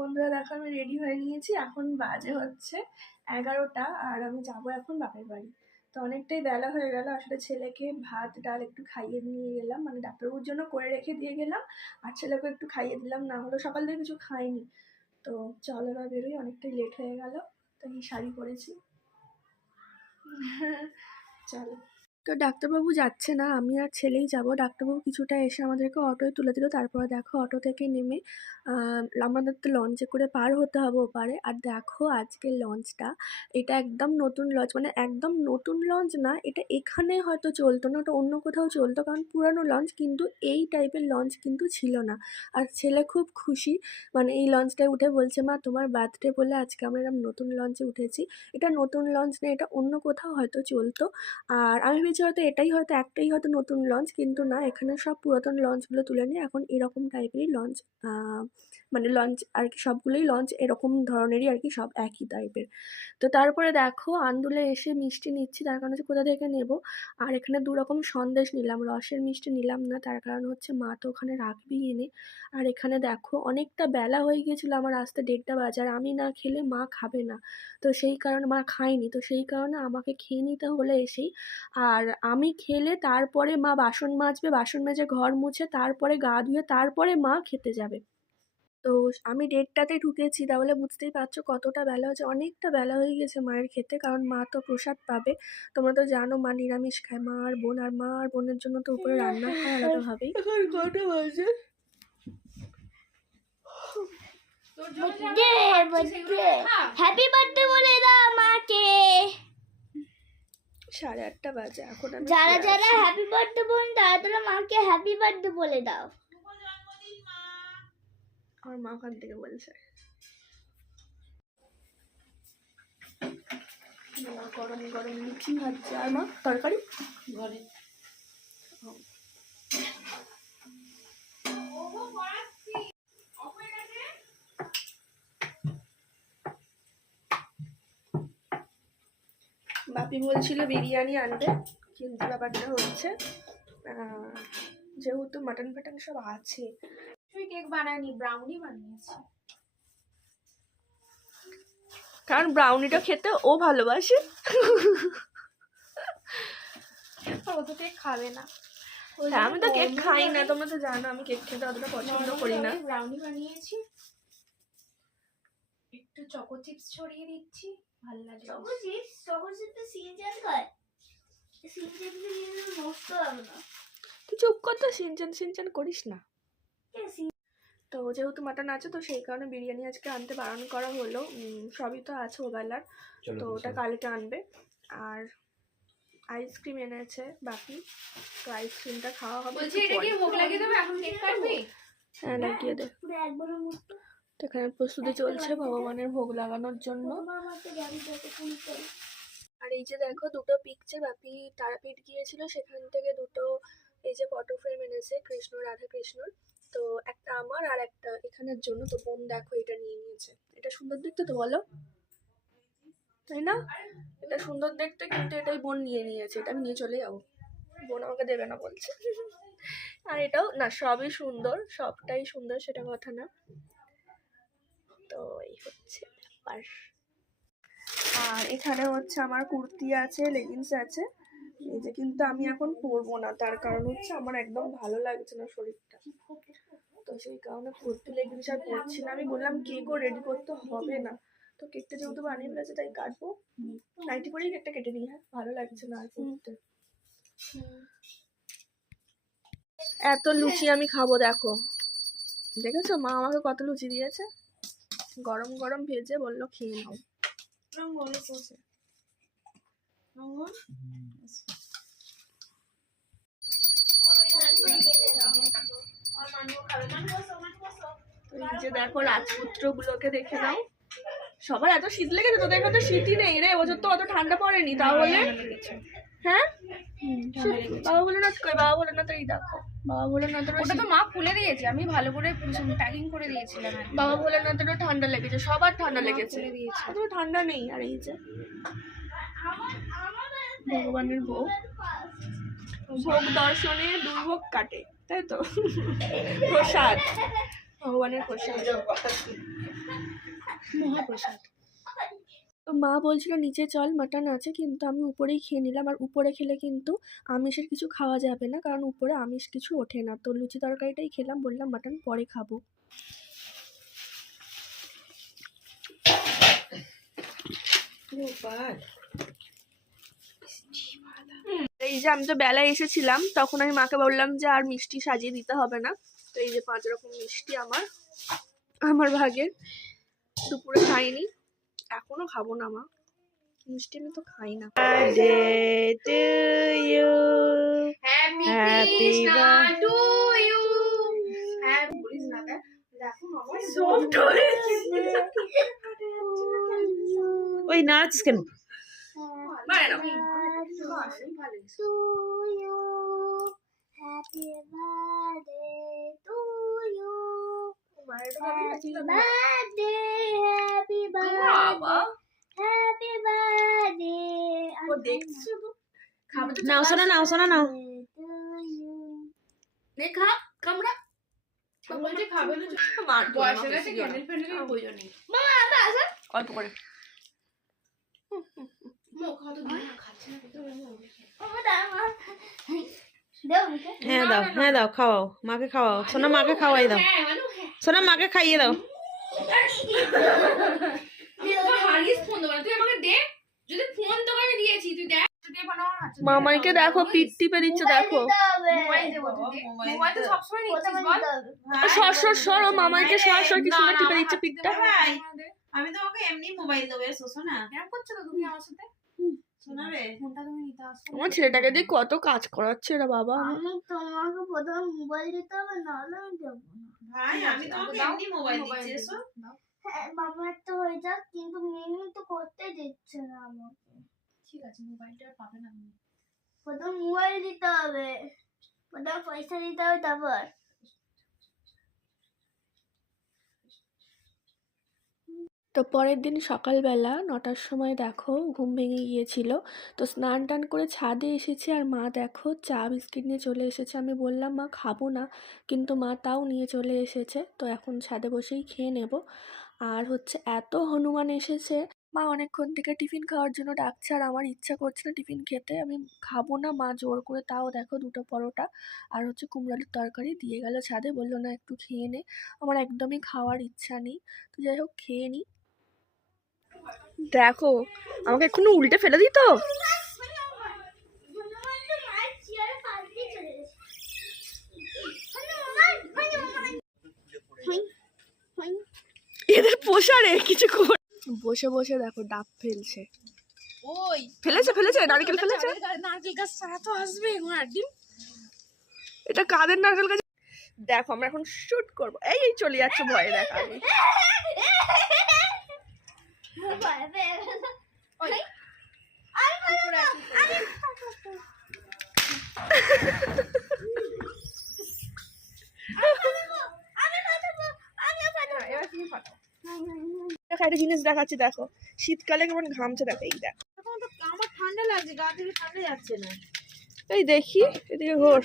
বন্ধুরা দেখো আমি রেডি হয়ে নিয়েছি, এখন বাজে হচ্ছে 11টা আর আমি যাবো এখন বাপের বাড়ি। তো অনেকটাই বেলা হয়ে গেল, আসলে ছেলেকে ভাত ডাল একটু খাইয়ে নিয়ে গেলাম, মানে ডাক্তারবাবুর জন্য করে রেখে দিয়ে গেলাম আর ছেলেকে একটু খাইয়ে দিলাম, না হলো সকাল থেকে কিছু খাইনি। তো চলো এবার বেরোই, অনেকটাই লেট হয়ে গেল। তো এই শাড়ি পরেছি চলো। তো ডাক্তারবাবু যাচ্ছে না, আমি আর ছেলেই যাব। ডাক্তারবাবু কিছুটা এসে আমাদেরকে অটোয় তুলে দিল, তারপরে দেখো অটো থেকে নেমে আমাদের তো লঞ্চে করে পার হতে হবে ওপারে। আর দেখো আজকের লঞ্চটা, এটা একদম নতুন লঞ্চ, মানে একদম নতুন লঞ্চ না, এটা এখানে হয়তো চলতো না, ওটা অন্য কোথাও চলতো, কারণ পুরানো লঞ্চ, কিন্তু এই টাইপের লঞ্চ কিন্তু ছিল না। আর ছেলে খুব খুশি, মানে এই লঞ্চটায় উঠে বলছে মা তোমার বার্থডে বলে আজকে আমরা এরকম নতুন লঞ্চে উঠেছি। এটা নতুন লঞ্চ না, এটা অন্য কোথাও হয়তো চলতো। আর আমি ভেবেছি হয়তো এটাই হয়তো একটাই হয়তো নতুন লঞ্চ, কিন্তু না, এখানে সব পুরাতন লঞ্চগুলো তুলে নিয়ে এখন এরকম টাইপেরই লঞ্চ, মানে লঞ্চ আর কি, সবগুলোই লঞ্চ এরকম ধরনেরই আর কি, সব একই টাইপের। তো তারপরে দেখো আন্দুলে এসে মিষ্টি নিচ্ছি, তার কারণ হচ্ছে কোথা থেকে নেব। আর এখানে দু রকম সন্দেশ নিলাম, রসের মিষ্টি নিলাম না, তার কারণ হচ্ছে মা তো ওখানে রাখবি এনে। আর এখানে দেখো অনেকটা বেলা হয়ে গিয়েছিলো, আমার আসতে 1:30 বাজে, আর আমি না খেলে মা খাবে না, তো সেই কারণে মা খায়নি, তো সেই কারণে আমাকে খেয়ে নিতে হলে এসেই। আর আমি খেলে তারপরে মা বাসন মাজবে, বাসন মেজে ঘর মুছে তারপরে গা ধুয়ে তারপরে মা খেতে যাবে। তো আমি 1:30টাতে ঢুকেছি, তাহলে বুঝতেই পারছো কতটা বেলা হয়েছে, অনেকটা বেলা হয়ে গেছে মায়ের খেতে, কারণ মা তো প্রসাদ পাবে। তোমরা তো জানো মা নিরামিষ খায়, মা আর বোন, আর মা আর বোনের জন্য তো উপরে রান্না হয় আলাদাভাবেই। এখন কটা বাজে? হ্যাপি বার্থডে বলে দাও মাকে। 8:30 বাজে এখন। যারা যারা হ্যাপি বার্থডে বলেন তারা তারা মাকে হ্যাপি বার্থডে বলে দাও। আমার মা ওখান থেকে বলছে। গরম গরম লুচি ভাজছে, আর মা তরকারি ঘরে। বাপি বলছিল বিরিয়ানি আনবে, কিন্তু ব্যাপারটা হচ্ছে যেহেতু মাটন ফাটন সব আছে। তুই কেক বানায়নি, ব্রাউনি বানিয়েছি, কারণ ব্রাউনিটা খেতে ও ভালোবাসে। ও তো কেক খাবে না। আমি তো কেক খাই না, তোমরা তো জানো আমি কেক খেতে অতটা পছন্দ করি না। ব্রাউনি বানিয়েছি, একটু চকো চিপস ছড়িয়ে দিচ্ছি, ভালো লাগে। চকো চিপস তো সিনচান খায়, সিনচান দিয়ে নষ্ট হবে না। তুই চুপ কর তো, সিনচান করিস না। তো যেহেতু মাটন আছে তো সেই কারণে বিরিয়ানি আজকে আনতে বারণ করা হলো। সবই তো আছে ওবেলার, তো ওটা কালকে আনবে। আর আইসক্রিম এনেছে বাকি, তো আইসক্রিমটা খাওয়া হবে। বলছি এটা কি ভোগ লাগিয়ে দেবে, এখন কেক কাটবি? হ্যাঁ লাগিয়ে দে। তো এখানে প্রস্তুতি চলছে ভগবানের ভোগ লাগানোর জন্য। আর এই যে দেখো দুটো পিকচার, বাপি তারাপীঠ গিয়েছিল, সেখান থেকে দুটো এই যে ফটো ফ্রেম এনেছে কৃষ্ণ রাধা কৃষ্ণর। তো একটা আমার আর একটা এখানের জন্য। তো বোন দেখো এটা নিয়ে নিয়েছে, এটা সুন্দর দেখতে তো বলো, তাই না? এটা সুন্দর দেখতে, কিন্তু এটাই বোন নিয়ে নিয়েছে, এটা আমি নিয়ে চলে যাবো, বোন আমাকে দেবে না বলছে। আর এটাও না, সবই সুন্দর, সবটাই সুন্দর, সেটা কথা না। তো এই হচ্ছে ব্যাপার। আর এখানে হচ্ছে আমার কুর্তি আছে, লেগিংস আছে এই যে, কিন্তু আমি এখন পরবো না, তার কারণ হচ্ছে আমার একদম ভালো লাগছে না শরীরটা, তো সেই কারণে কুর্তি লেগিংস আর পরছি না। আমি বললাম কেকও রেডি করতে হবে না, তো কেকটা যেহেতু বানিয়ে ফেলেছে তাই কাটবো, নাইটি পরেই কেকটা কেটে নিই। হ্যাঁ ভালো লাগছে না আর করতে। এত লুচি আমি খাবো, দেখো দেখেছো মা আমাকে কত লুচি দিয়েছে, গরম গরম ভেজে বললো খেয়ে নাও। এই যে দেখো রাজপুত্র গুলোকে দেখে নাও, সবার এত শীত লেগেছে, তোদের এখানে তো শীতই নেই রে, এবছর তো অত ঠান্ডা পড়েনি। তাহলে হ্যাঁ বাবা বলে না, বাবা বলে না, তো এই দেখো বাবা বলে না, ওটা তো মা খুলে দিয়েছে, আমি ভালো করে প্যাকিং করে দিয়েছিলাম। বাবা বলে না, তোর ঠান্ডা লেগেছে, সবার ঠান্ডা লেগেছে, তো ঠান্ডা নেই। আর এই যে ভগবানের ভোগ, ভোগ দর্শনে দুর্ভোগ কাটে, তাই তো প্রসাদ, ভগবানের প্রসাদ। মহাপ্রসাদ। তো মা বলছিল নিচে চল মাটন আছে, কিন্তু আমি উপরেই খেয়ে নিলাম। আর উপরে খেলে কিন্তু আমিষের কিছু খাওয়া যাবে না, কারণ উপরে আমিষ কিছু ওঠে না। তো লুচি তরকারিটাই খেলাম, বললাম মাটন পরে খাবো। এই যে আমি তো বেলায় এসেছিলাম, তখন আমি মাকে বললাম যে আর মিষ্টি সাজিয়ে দিতে হবে না। তো এই যে 5 রকম মিষ্টি আমার ভাগের। দুপুরে খাইনি, এখনো খাবো না মা, মিষ্টি আমি তো খাই না। Happy Krishna to you. হ্যাঁ বলিস না, দেখো আমার সফট হয়েছে। ওই নাচ কেন? to you. Happy birthday to you. Happy birthday, happy birthday, happy birthday. নাও শোনা নাও শোনা নাও। নে খা, কামড়া। বলছে খাবে না, বয়স হয়ে গেছে, ক্যান্ডেল ফ্যান্ডেলের প্রয়োজন নেই। মামা আবার আসো। অল্প করে। মো খাও তো, না খাচ্ছে না তো। মামা দাও। দাও মুখে। হ্যাঁ দাও খাওয়াও, মাকে খাওয়াও। সোনা মাকে খাওয়াই দাও, হ্যাঁ মানু, হ্যাঁ সোনা মাকে খাইয়ে দাও। আমি তোকে হারিস ফোন দেবো না, তুই আমাকে দে। যদি ফোন তোকে আমি দিয়েছি, তুই দেখ। তুই বানাও হাত। মামাইকে দেখো পিঠ টিপে দিচ্ছে, দেখো। মোবাইল দেবো, তুই দে। মোবাইল তো সবসময় নিচ্ছিস বল। সর ও মামাইকে সর কি সুন্দর টিপে দিচ্ছে পিঠটা। ভাই আমি তোমাকে এমনি মোবাইল দেবো, এসো সোনা। কেমন করছো তো তুমি আমার সাথে? সোনা রে ফোনটা তুমি নিতে আসো। আমার ছেলেটাকে দিয়ে কত কাজ করাচ্ছে রে বাবা। আমি তোমাকে প্রথমে মোবাইল দিতে হবে, নাহলে আমি যাবো না। ভাই আমি তোমাকে এমনি মোবাইল দিচ্ছি, এসো। হ্যাঁ মামার তো হয়ে যাক, কিন্তু মিমি তো করতে দিচ্ছে না আমাকে। ঠিক আছে, মোবাইলটা আর পাবে না তুমি। প্রথম মোবাইল দিতে হবে, প্রথম পয়সা দিতে হবে, তারপর তো পরের দিন সকালবেলা 9টার সময় দেখো ঘুম ভেঙে গিয়েছিল। তো স্নান টান করে ছাদে এসেছি, আর মা দেখো চা বিস্কিট নিয়ে চলে এসেছে। আমি বললাম মা খাবো না, কিন্তু মা তাও নিয়ে চলে এসেছে। তো এখন ছাদে বসেই খেয়ে নেব। আর হচ্ছে এত হনুমান এসেছে, মা অনেকক্ষণ থেকে টিফিন খাওয়ার জন্য ডাকছে, আর আমার ইচ্ছা করছে না টিফিন খেতে। আমি খাবো না, মা জোর করে তাও দেখো 2টো পরোটা আর হচ্ছে কুমড়ালির তরকারি দিয়ে গেল ছাদে, বললো না একটু খেয়ে নে। আমার একদমই খাওয়ার ইচ্ছা নেই। তো যাই হোক খেয়ে নিই। দেখো আমাকে এক্ষুনি উল্টে ফেলে দিত। এদের পোষারে কিছু করে বসে বসে দেখো ডাব ফেলছে। ওই ফেলেছে নারকেল ফেলেছে। নারকেল গাছ ছাড়া তো আসবে এখন একদিন। এটা কাদের নারকেল গাছ? দেখো আমরা এখন শুট করবো। এই চলে যাচ্ছে ভয়ে, দেখা আমি। দেখো একটা জিনিস দেখাচ্ছি, দেখো শীতকালে কেমন ঘামছে, দেখো এই দেখ। আমার ঠান্ডা লাগছে, গা থেকে ঠান্ডা যাচ্ছে না। এই দেখি এদিকে ঘোর।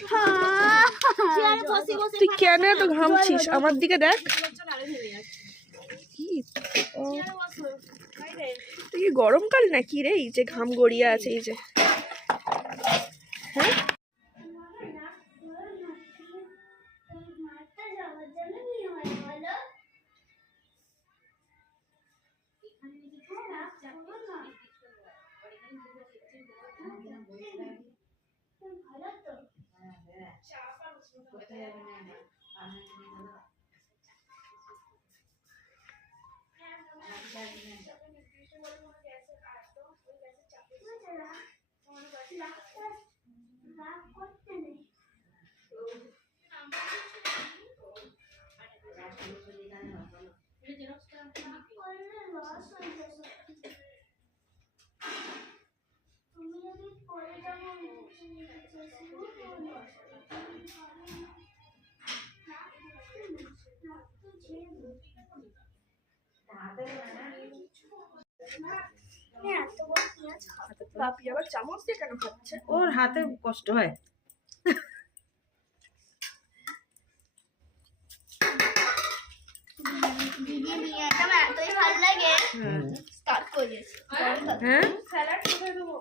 তুই কেন এত ঘামছিস? আমার দিকে দেখ। কি ও, তুই কি গরমকাল নাকি রে? এই যে ঘাম গড়িয়ে আছে, এই যে। হ্যাঁ বাপি আবার চামচ দিয়ে কেন খাচ্ছে? ওর হাতে কষ্ট হয়। দিদি নিয়ে এতই ভাল লাগে স্টার্ট করে দিয়েছি হ্যাঁ স্যালাড কোথায় দেবো?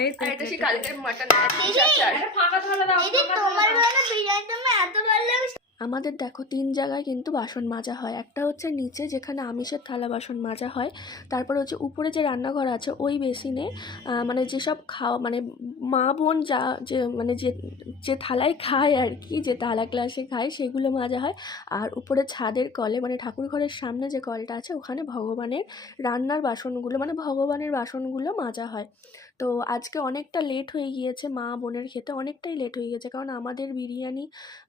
এই আর এটা সেই কালকের মাটন দিদি একটা ফাঁকা থালা দাও। দিদি তোমার বেলা বিরিয়ানি তোমার এত ভালো লাগে আমাদের দেখো 3 জায়গায় কিন্তু বাসন মাজা হয়। একটা হচ্ছে নিচে যেখানে আমিষের থালা বাসন মাজা হয়, তারপর হচ্ছে উপরে যে রান্নাঘর আছে ওই বেসিনে মানে যেসব খাওয়া মানে মা বোন যা যে মানে যে যে থালায় খায় আর কি, যে থালা গ্লাসে খায় সেগুলো মাজা হয়। আর উপরে ছাদের কলে মানে ঠাকুর ঘরের সামনে যে কলটা আছে ওখানে ভগবানের রান্নার বাসনগুলো মানে ভগবানের বাসনগুলো মাজা হয়। তো আজকে অনেকটা লেট হয়ে গিয়েছে, মা বোনের খেতে অনেকটাই লেট হয়ে গিয়েছে, কারণ আমাদের বিরিয়ানি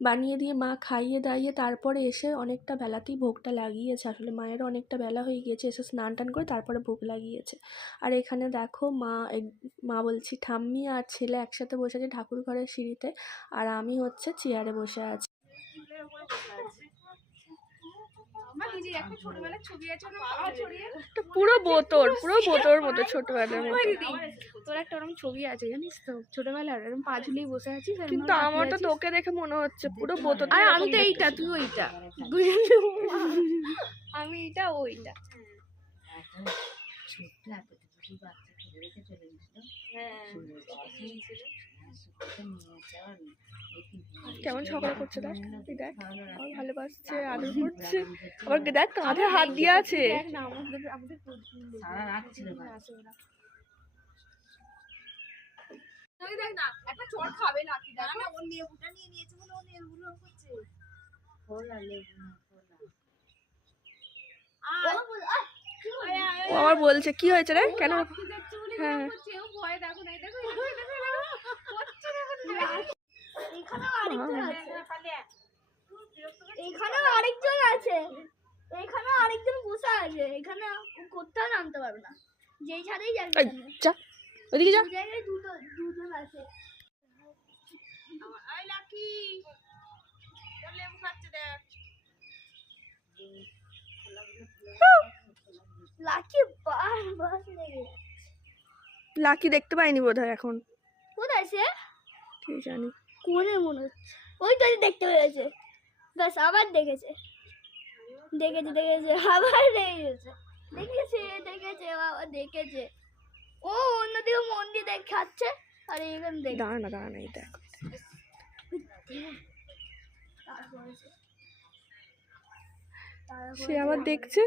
বানিয়ে দিয়ে মা খাইয়ে দাইয়ে তারপরে এসে অনেকটা বেলাতেই ভোগটা লাগিয়েছে। আসলে মায়েরও অনেকটা বেলা হয়ে গিয়েছে, এসে স্নান টান করে তারপরে ভোগ লাগিয়েছে। আর এখানে দেখো মা বলছি ঠাম্মি আর ছেলে একসাথে বসে আছে ঠাকুর ঘরের সিঁড়িতে, আর আমি হচ্ছে চেয়ারে বসে আছি। আমার দিদির একটা ছোটবেলার ছবি আছে ওর পা ছড়িয়ে। পুরো বোতর মতো ছোটবেলার মতো। ওই দিদি তোর একটা ওরকম ছবি আছে জানিস তো, ছোটবেলার এরকম পা ঝুলিয়ে বসে আছিস। এরকম কিন্তু ভাবে আমারটা তাকিয়ে আছিস। তোকে দেখে মনে হচ্ছে পুরো বোতর। আর আমি তো এইটা, তুই ওইটা, আমি এটা ওইটা। কেমন ঝগড়া করছে দেখ, এই দেখ আমার ভালোবাসছে, আদর করছে, আবার দেখ কাঁধে হাত দিয়ে আছে। দেখ না আমাদের দেখ না একটা চড় খাবে লাকি, দেখ না ওর লেবুটা নিয়ে নিয়েছে বলে ও লেবুগুলো করছে। ও আবার বলছে কি হয়েছে রে, কেন? হ্যাঁ ভয় দেখো না, দেখো এখানেও আরেকজন আছে, এখানে আরেকজন বসে আছে, এখানে কোথাও নামতে পারবে না, যেই ছাদেই যাবে এই, যা ওদিকে যা। দু জায়গায় দুজন আছে। লাকি বারবার লেগে যাচ্ছে। লাকি দেখতে পাইনি বোধহয় এখন, কোথায় সে? কি জানি। কোনে মনে হচ্ছে ওই তো দেখতে পেয়েছে, ব্যাস আবার দেখেছে আবার দেখেছে বাবা দেখেছে। ও অন্যদিকে মন্দির দেখাচ্ছে আর এখানে দেখ দাঁড়া না, এই দেখ সে আবার দেখছে।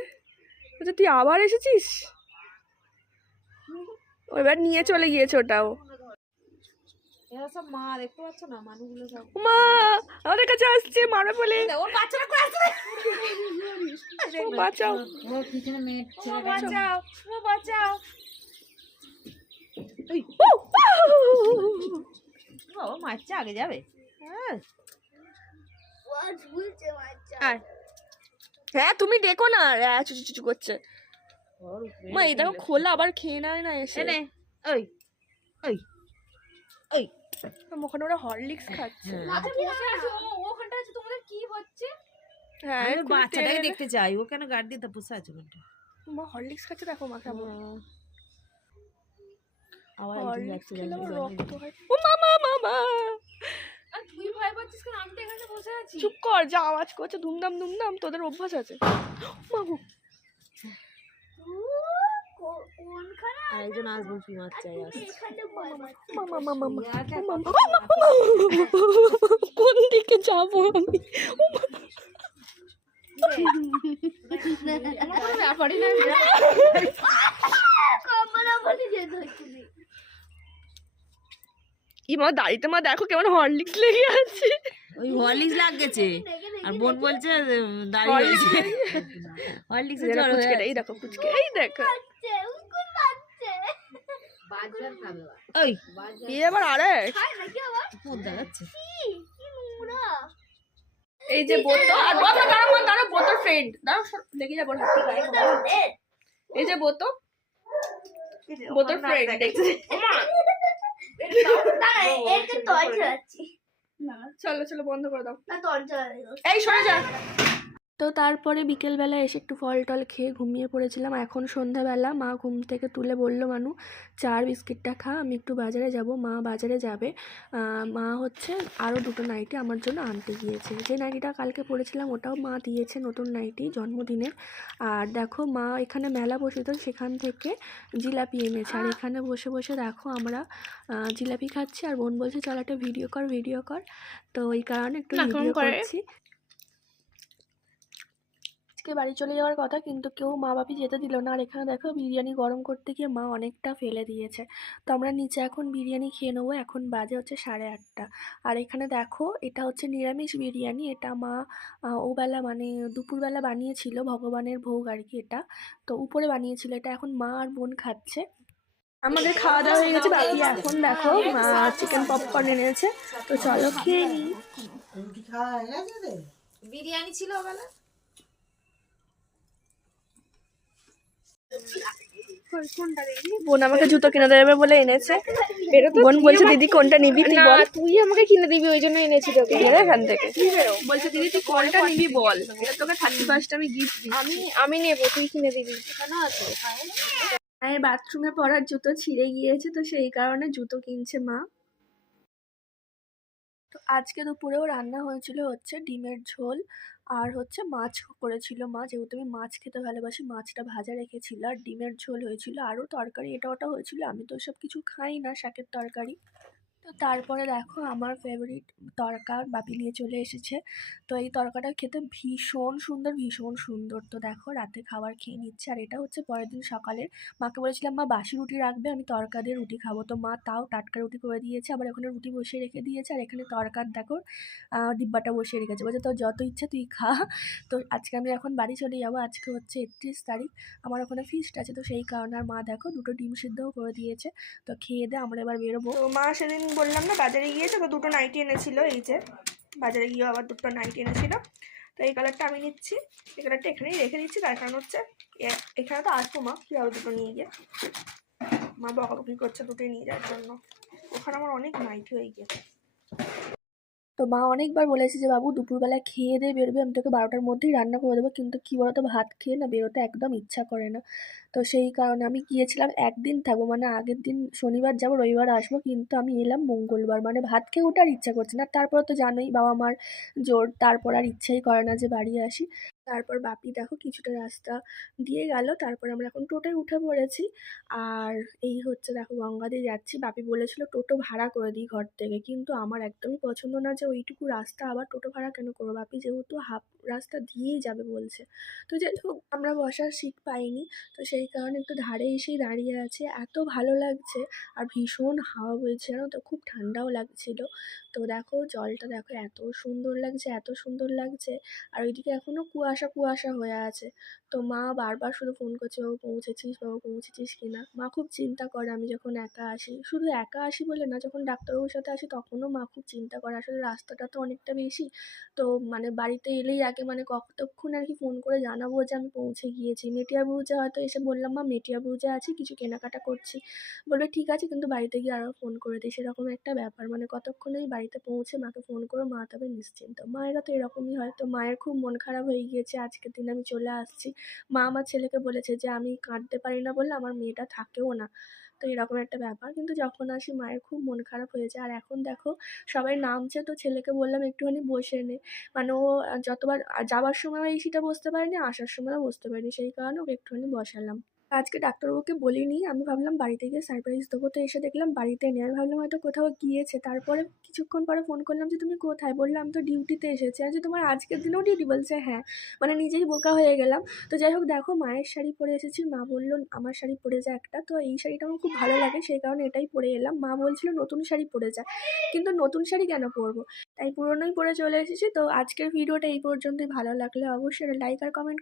বলছে তুই আবার এসেছিস, ও এবার নিয়ে চলে গিয়েছে ওটাও। এরা সব মা দেখতে পাচ্ছ না, মানুষগুলো সব মা আমাদের কাছে আসছে, মারবে বলে। ওর বাচ্চারা করে আসছে, ও বাঁচাও, ওর পিছনে মেয়ে ছেলে বাঁচাও ও বাঁচাও। ও মারছে, আগে যাবে। হ্যাঁ ও ঝুলছে বাচ্চা। হ্যাঁ তুমি দেখো না, চুচু চুচু করছে। মা এই দেখো খোলা, আবার খেয়ে নেয় না এসে। এনে ওই ওই ওই ওখানে ওরা হরলিক্স খাচ্ছে। ওখানটা আছে, তোমাদের কি হচ্ছে? হ্যাঁ আমি ওর এক্ষুনি বাচ্চাটাকে তেড়ে দেখতে চাই, ও কেন গার্ড দিয়ে বসে আছে ওখানটা? মা হরলিক্স খাচ্ছে, দেখো মা কেমন। আবার একজন হরলিক্স যাচ্ছে, খেলে আবার যাচ্ছে, রক্ত হয়। ও মামা আর তুই ভয় পাচ্ছিস কেন? আমি তো এখানে বসে আছি। চুপ কর, যা আওয়াজ করছে ধুমধাম তোদের অভ্যাস আছে। মা গো, কোনখানে আর একজন আসবো কি মাছ চাই আসছে। এখানে ভয় পাচ্ছে। মামা কোন দিকে যাবো আমি? কোনো ব্যাপারই না। কমলা বলে যেতে হচ্ছে না। কি মা দাড়িতে মা দেখো কেমন হরলিক্স লেগে আছে। ওই হরলিক্স লাগছে, আর বোন বলছে দাঁড়িয়ে হয়েছে হরলিক্স এই দেখো পুচকে, এই দেখো পুচকে, এই দেখো। বাচ্চা, উস্কুল বাচ্চা। ওই এই এবার আরে খায় নাকি আবার? পুত দেখাচ্ছে। কি নোংরা। এই যে বোতল, আর বাবা দাঁড়াও বোতল ফ্রেন্ড দাঁড়াও, দেখে যাবো হাত থেকে। এই যে বোতল ফ্রেন্ড দেখছে। দাঁড়া, এই যে টর্চ আছে। চলো বন্ধ করে দাও। না টর্চ আছে। এই সরে যা। তো তারপরে বিকেলবেলা এসে একটু ফল টল খেয়ে ঘুমিয়ে পড়েছিলাম। এখন সন্ধ্যাবেলা মা ঘুম থেকে তুলে বলল, মানু চা আর বিস্কিটটা খা, আমি একটু বাজারে যাব। মা বাজারে যাবে, মা হচ্ছে আরও দুটো নাইটি আমার জন্য আনতে গিয়েছে। যে নাইটিটা কালকে পরেছিলাম ওটাও মা দিয়েছে, নতুন নাইটি জন্মদিনের। আর দেখো মা এখানে মেলা বসেছিল, সেখান থেকে জিলাপি এনেছে। আর এখানে বসে বসে দেখো আমরা জিলাপি খাচ্ছি। আর বোন বলছে চল একটা ভিডিও কর ভিডিও কর, তো এই কারণে একটু ভিডিও করছি। আজকে বাড়ি চলে যাওয়ার কথা, কিন্তু কেউ মা বাপি যেতে দিল না। আর এখানে দেখো বিরিয়ানি গরম করতে গিয়ে মা অনেকটা ফেলে দিয়েছে। তো আমরা নিচে এখন বিরিয়ানি খেয়ে নেবো। এখন বাজে হচ্ছে 8:30। আর এখানে দেখো এটা হচ্ছে নিরামিষ বিরিয়ানি। এটা মা ওবেলা মানে দুপুরবেলা বানিয়েছিল, ভগবানের ভোগ আর কি এটা। তো উপরে বানিয়েছিল এটা, এখন মা আর বোন খাচ্ছে। আমাদের খাওয়া দাওয়া হয়ে গেছে। বাকি এখন দেখো চিকেন পপকর্ন এনেছে, তো চলো খেয়ে নিই। বিরিয়ানি ছিল ওবেলা। বোন আমাকে জুতো কিনে দেবে বলে এনেছে। বোন বলছে দিদি কোনটা নিবি তুই বল। তুই আমাকে কিনে দিবি ওই জন্য এনেছি তোকে। এখান থেকে বলছে দিদি তুই কোনটা নিবি বল, এটা তোকে 31st আমি গিফট দিচ্ছি। আমি নেবো, তুই কিনে দিবি। মায়ের বাথরুমে পরার জুতো ছিঁড়ে গিয়েছে, তো সেই কারণে জুতো কিনছে মা। তো আজকে দুপুরেও রান্না হয়েছিল হচ্ছে ডিমের ঝোল, আর হচ্ছে মাছ করেছিল মা। যেহেতু আমি মাছ খেতে ভালোবাসি, মাছটা ভাজা রেখেছিল, আর ডিমের ঝোল হয়েছিল, আরও তরকারি এটা ওটা হয়েছিল। আমি তো সব কিছু খাই না, শাকের তরকারি। তো তারপরে দেখো আমার ফেভারিট তড়কা বাপি নিয়ে চলে এসেছে। তো এই তড়কাটা খেতে ভীষণ সুন্দর, ভীষণ সুন্দর। তো দেখো রাতে খাবার খেয়ে নিচ্ছে। আর এটা হচ্ছে পরের দিন সকালের। মাকে বলেছিলাম মা বাসি রুটি রাখবে, আমি তড়কা দিয়ে রুটি খাবো। তো মা তাও টাটকা রুটি করে দিয়েছে, আবার ওখানে রুটি বসিয়ে রেখে দিয়েছে। আর এখানে তড়কার দেখো ডিব্বাটা বসিয়ে রেখেছে, বলছে তোর যত ইচ্ছা তুই খা। তো আজকে আমি এখন বাড়ি চলে যাবো। আজকে হচ্ছে 31 তারিখ, আমার ওখানে ফিস্ট আছে, তো সেই কারণে। আর মা দেখো দুটো ডিম সিদ্ধও করে দিয়েছে। তো খেয়ে দিয়ে আমরা এবার বেরোবো। তো মা সেদিন বললাম না বাজারে গিয়েছে, তো দুটো নাইটি এনেছিল। এই যে বাজারে গিয়ে আবার দুটো নাইটি এনেছিল। তো এই কালারটা আমি নিচ্ছি, এই কালারটা এখানেই রেখে দিচ্ছি। তার কারণ হচ্ছে এখানে তো আসবো মা, কী হবে দুটো নিয়ে গিয়ে। মা বকাবকি করছে দুটোই নিয়ে যাওয়ার জন্য, ওখানে আমার অনেক নাইটি হয়ে গিয়েছে। তো মা অনেকবার বলেছে যে বাবু দুপুরবেলা খেয়ে দিয়ে বেরোবে, আমি তোকে 12টার মধ্যেই রান্না করে দেবো। কিন্তু কী বলতো, ভাত খেয়ে না বেরোতে একদম ইচ্ছা করে না। তো সেই কারণে আমি গিয়েছিলাম একদিন থাকবো, মানে আগের দিন শনিবার যাবো, রবিবার আসবো। কিন্তু আমি এলাম মঙ্গলবার, মানে ভাত খেয়ে ওঠার ইচ্ছা করছে না। তারপর তো জানোই বাবা মার জোর, তারপর আর ইচ্ছাই করে না যে বাড়ি আসি। তারপর বাপি দেখো কিছুটা রাস্তা দিয়ে গেল, তারপর আমরা এখন টোটোয় উঠে পড়েছি। আর এই হচ্ছে দেখো গঙ্গাতে যাচ্ছি। বাপি বলেছিল টোটো ভাড়া করে দিই ঘর থেকে, কিন্তু আমার একদমই পছন্দ না যে ওইটুকু রাস্তা আবার টোটো ভাড়া কেন করবো। বাপি যেহেতু হাফ রাস্তা দিয়েই যাবে বলছে। তো যাই হোক আমরা বসার সিট পাইনি, তো সেই কারণে একটু ধারে এসেই দাঁড়িয়ে আছে। এত ভালো লাগছে, আর ভীষণ হাওয়া বইছে জানো তো, খুব ঠান্ডাও লাগছিল। তো দেখো জলটা দেখো এত সুন্দর লাগছে, এত সুন্দর লাগছে। আর ওইদিকে এখনও কুয়াশা কুয়াশা হয়ে আছে। তো মা বারবার শুধু ফোন করছে, বাবু পৌঁছেছিস, বাবু পৌঁছেছিস কিনা। মা খুব চিন্তা করে আমি যখন একা আসি, শুধু একা আসি বলে না, যখন ডাক্তারবাবুর সাথে আসি তখনও মা খুব চিন্তা করে। আসলে রাস্তাটা তো অনেকটা বেশি, তো মানে বাড়িতে এলেই আগে মানে কতক্ষণ আর কি ফোন করে জানাবো যে আমি পৌঁছে গিয়েছি। মেটিয়া ব্রুজে হয়তো এসে বললাম মা মেটিয়া ব্রুজে আছি, কিছু কেনাকাটা করছি, বলবে ঠিক আছে, কিন্তু বাড়িতে গিয়ে আরও ফোন করে দিই, সেরকম একটা ব্যাপার। মানে কতক্ষণেই বাড়িতে পৌঁছে মাকে ফোন করো, মা তবে নিশ্চিন্ত। মায়েরা তো এরকমই হয়। তো মায়ের খুব মন খারাপ হয়ে গিয়েছে আজকের দিন আমি চলে আসছি। মা আমার ছেলেকে বলেছে যে আমি কাঁদতে পারি না বলে আমার মেয়েটা থাকেও না। তো এরকম একটা ব্যাপার, কিন্তু যখন আসি মায়ের খুব মন খারাপ হয়ে যায়। আর এখন দেখো সবাই নামছে, তো ছেলেকে বললাম একটুখানি বসে নে। মানে ও যতবার যাওয়ার সময় এই সিটে বসতে পারেনি, আসার সময়ও বসতে পারেনি, সেই কারণে ওকে একটুখানি বসালাম। আজকে ডাক্তারবাবুকে বলিনি, আমি ভাবলাম বাড়িতে গিয়ে সারপ্রাইজ দেবো। তো এসে দেখলাম বাড়িতে নেই, আমি ভাবলাম হয়তো কোথাও গিয়েছে। তারপরে কিছুক্ষণ পরে ফোন করলাম যে তুমি কোথায়, বললাম তো ডিউটিতে এসেছি। আর যে তোমার আজকের দিনেও ডিউটি, বলছে হ্যাঁ। মানে নিজেই বোকা হয়ে গেলাম। তো যাই হোক দেখো মায়ের শাড়ি পরে এসেছি, মা বললো আমার শাড়ি পরে যা একটা। তো এই শাড়িটা আমার খুব ভালো লাগে, সেই কারণে এটাই পরে এলাম। মা বলছিল নতুন শাড়ি পরে যা, কিন্তু নতুন শাড়ি কেন পরবো, তাই পুরনোই পরে চলে এসেছি। তো আজকের ভিডিওটা এই পর্যন্তই। ভালো লাগলে অবশ্যই লাইক আর কমেন্ট